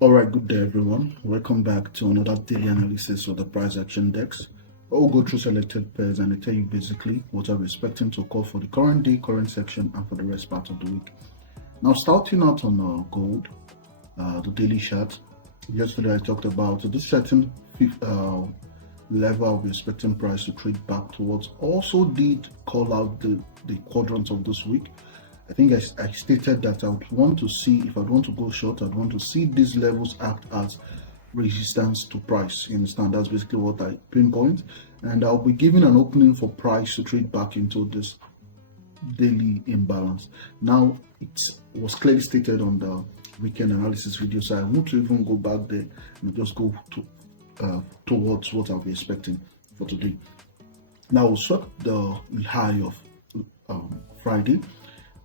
All right, good day, everyone. Welcome back to another daily analysis of the price action index. I'll go through selected pairs and I tell you basically what I'm expecting to occur for the current day, current section, and for the rest part of the week. Now, starting out on gold, the daily chart. Yesterday, I talked about this certain level I'll be expecting price to trade back towards. Also, did call out the quadrants of this week. I think I stated that I would want to see, if I want to go short, I'd want to see these levels act as resistance to price. You understand? That's basically what I pinpoint. And I'll be giving an opening for price to trade back into this daily imbalance. Now, it was clearly stated on the weekend analysis video, so I won't even go back there and just go to towards what I'll be expecting for today. Now, we swept the high of Friday.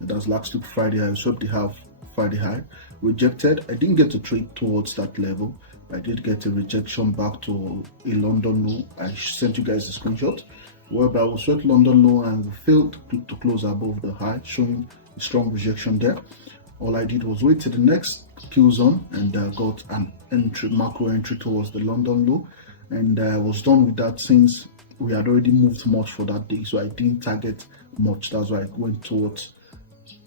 That's last week Friday high. I swept the half Friday high, rejected. I didn't get to trade towards that level. I did get a rejection back to a London low. I sent you guys a screenshot whereby we swept London low and we failed to close above the high, showing a strong rejection there. All I did was wait till the next kill zone and got an macro entry towards the London low, and I was done with that since we had already moved much for that day, so I didn't target much. That's why I went towards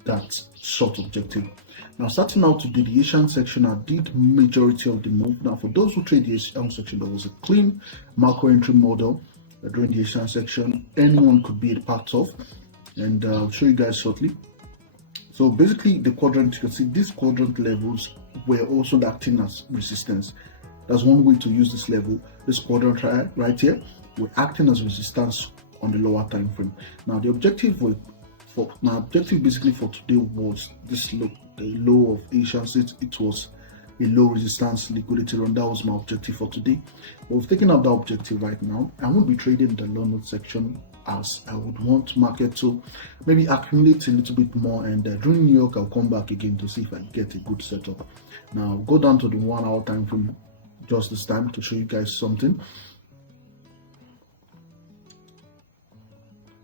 that short objective. Now, starting out to the Asian section, I did majority of the move. Now, for those who trade the Asian section, there was a clean macro entry model during the Asian section. Anyone could be a part of, and I'll show you guys shortly. So basically, the quadrant, you can see these quadrant levels were also acting as resistance. That's one way to use this level. This quadrant right here, we're acting as resistance on the lower time frame. Now, the objective my objective basically for today was this low, the low of Asian, since it was a low resistance liquidity run. That was my objective for today. But we've taken up that objective right now. I won't be trading the London section, as I would want market to maybe accumulate a little bit more, and during New York I'll come back again to see if I get a good setup. Now I'll go down to the 1 hour time frame just this time to show you guys something.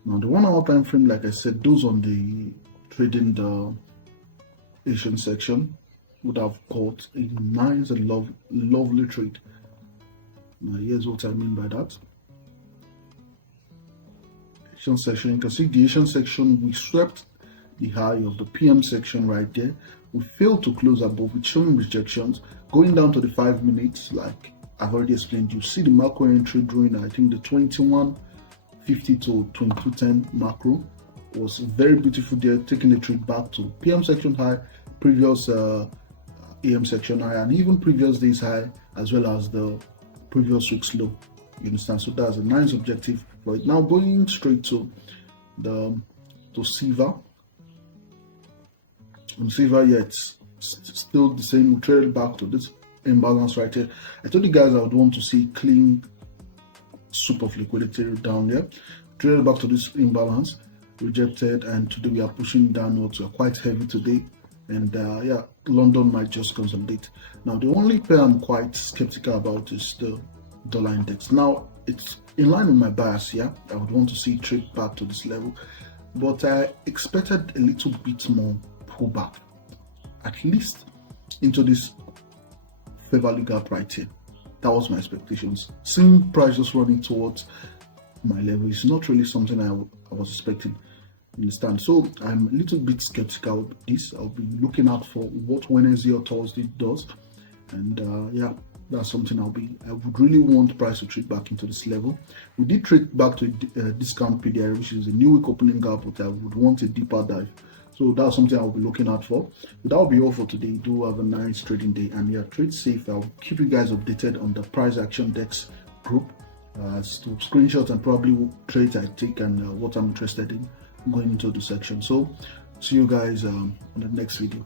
Now the 1 hour time frame, like I said, those on the trading the Asian section would have caught a nice and lovely trade. Now here's what I mean by that. Asian section, you can see the Asian section, we swept the high of the PM section right there. We failed to close above with showing rejections. Going down to the 5 minutes, like I've already explained, you see the macro entry during, I think, the 2150 to 2210 macro was very beautiful there, taking the trade back to PM section high, previous AM section high, and even previous days high, as well as the previous week's low. You understand? So that's a nice objective right now. Going straight to silver. On silver, yeah, it's still the same. We traded back to this imbalance right here. I told you guys I would want to see clean soup of liquidity down there. Traded back to this imbalance, rejected, and today we are pushing downwards. We're quite heavy today, and yeah, London might just consolidate. Now the only pair I'm quite skeptical about is the dollar index. Now it's in line with my bias. Yeah, I would want to see trade back to this level, but I expected a little bit more pullback, at least into this fair value gap right here. That was my expectations. Seeing price just running towards my level is not really something I was expecting. Understand? So I'm a little bit skeptical of this. I'll be looking out for what Wednesday or Thursday does, and yeah, that's something I would really want price to trade back into this level. We did trade back to discount PDI, which is a new week opening gap, but I would want a deeper dive. So that's something I'll be looking out for. But that will be all for today. Do have a nice trading day, and yeah, trade safe. I'll keep you guys updated on the price action index group as to screenshots and probably trades I take and what I'm interested in going into the section. So see you guys on the next video.